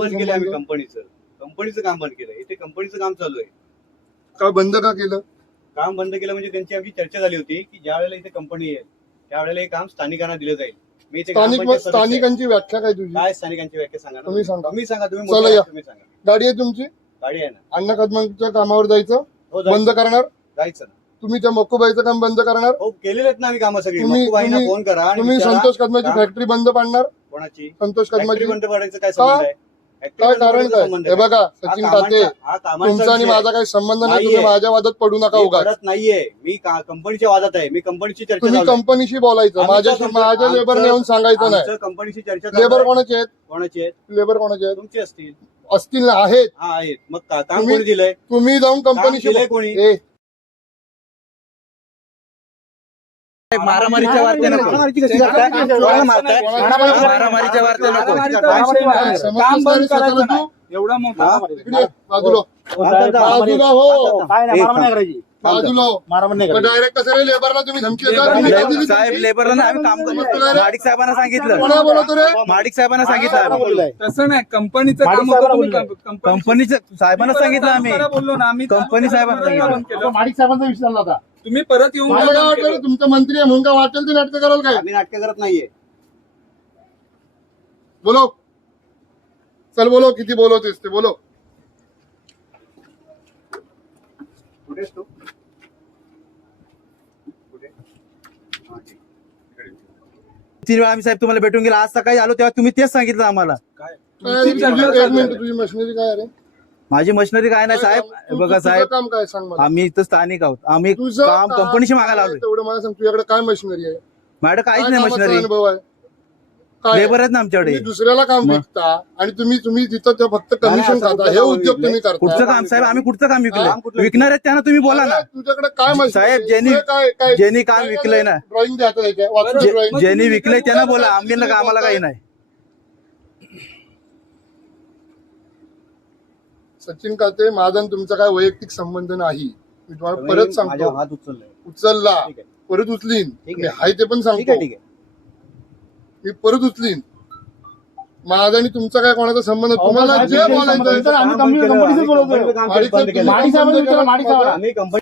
बंद केलं आम्ही कंपनीचं काम बंद केलं. इथे कंपनीचं काम चालू आहे. का बंद का केलं? काम बंद केलं म्हणजे त्यांची आमची चर्चा झाली होती की ज्या वेळेला इथे कंपनी येईल त्यावेळेला हे काम स्थानिकांना दिलं जाईल. मी इथे स्थानिकांची व्याख्या काय तुझी? काय स्थानिकांची व्याख्या सांगा ना. तुम्ही सांगा. तुम्ही चला या. तुम्ही सांगा. गाडी आहे तुमची? गाडी आहे ना. अण्णा कदमांच्या कामावर जायचं हो, जायचं. बंद करणार? जायचं ना. तुम्ही त्या मक्कूबाईचं काम बंद करणार? हो, केलेले आहेत ना आम्ही कामं सगळी. तुम्ही- मक्कूबाईंना तुम्ही- फोन करा आणि तुम्ही विचारा. संतोष कदमाची फॅक्टरी बंद पाडणार? कोणाची संतोष फॅक्टरी कदमाची? बंद पडायचं काय संबंध आहे? काय कारण काय? हे बघा सचिन काते, तुमचा आणि माझा काही संबंध नाही. तुम्ही माझ्या वादात पडू नका उगाच. नाहीये. मी कंपनीच्या वादात आहे. मी कंपनीची चर्चा तुम्ही चालू आहे. कंपनीशी बोलायचं, माझ्या लेबरने येऊन सांगायचं नाही. कंपनीची चर्चा चालू लेबर आहे. कोणाचे आहेत? कोणाची आहेत? लेबर कोणाचे आहेत? तुमची असतील. असतील ना? आहेत. हा, आहेत. मग काम तुम्ही- कोणी दिलंय? तुम्ही जाऊन कंपनीशी दिलंय कोणी? मारामारीच्या वार्ते नको. मारामारीच्या वार्ते नको. काम बंद करायचं नाही. एवढा मोठा इकडे बाजूला बाजूला हो बाजूला डायरेक्ट कसं रे लेबरला तुम्ही धमकी देता? तुम्ही काय दिली साहेब धमकी? लेबरला आम्ही काम माडिक साहेबांना सांगितलं. कोणा बोलतो रे? माडिक साहेबांना सांगितलं आम्ही. तसं नाही. कंपनीचं काम होतं. तुम्ही कंपनीचं साहेबांना सांगितलं आम्ही. बोललो ना आम्ही. कंपनी साहेबांना सांगितलं. माडिक साहेबांचा विचारला होता. तुम्ही परत येऊन मला काय वाटलं रे, तुमचा मंत्री आहे म्हणून काय वाटेल ते नाटकं कराल काय? आम्ही नाटकं करत नाहीये. बोलो चल बोलो, किती बोलवतेस ते बोलो. कुठेस तू? कुठे? हा, ठीक. इकडे. 3 वेळा आम्ही साहेब तुम्हाला भेटून गेलो. आज सकाळी आलो तेव्हा तुम्ही तेच सांगितलं आम्हाला. काय? एक मिनिट, तुझी मशिनरी काय रे? माझी मशिनरी काय नाही साहेब. बघा तुझं साहेब, काम काय सांग मला. आम्ही इथं स्थानिक आहोत. आम्ही तुझं काम काम कंपनीशी मागायला आलोय. तेवढं मला सांग, तुझ्याकडे काय मशिनरी आहे? मॅडम काहीच काय नाही कामाचा मशिनरी. अनुभव आहे? काय लेबर आहेत ना आमच्याकडे. तुम्ही दुसऱ्याला काम विकता आणि तुम्ही तिथं ते फक्त कमिशन असं खाता. कुठलं हे काम उद्योग विकलंय? तुम्ही करता. कुठचं काम साहेब? आम्ही कुठचं काम काम विकलं? कुठलं? विकणार आहेत त्यांना तुम्ही बोला ना. अरे, तुझ्याकडे काय मशिनरी साहेब, आहे? ज्यांनी- तुझं काय ज्यांनी काम विकलंय ना. ड्रॉइंग द्यायचं आहे काय? वाचून ड्रॉइंग. ज्यांनी विकलंय त्यांना बोला. आम्ही आम्हाला काही नाही. सचिन काते, माझा आणि तुमचा काय वैयक्तिक संबंध नाही. मी तुम्हाला परत माझ्या सांगतो. हात उचललाय. उचलला, ठीक आहे. परत उचलीन. ठीक मी आहे. हाय ते पण ठीक सांगतो. आहे, ठीक आहे. मी परत उचलीन. माझा आणि तुमचा काय कोणाचा संबंध? तुम्हाला जे बोलायचं आम्ही कंपनीचं बोलतोय. कंपनीचं काम बंद केलं. माडिक साहेबांना विचारा, माडिक साहेबांना. आम्ही कंपनी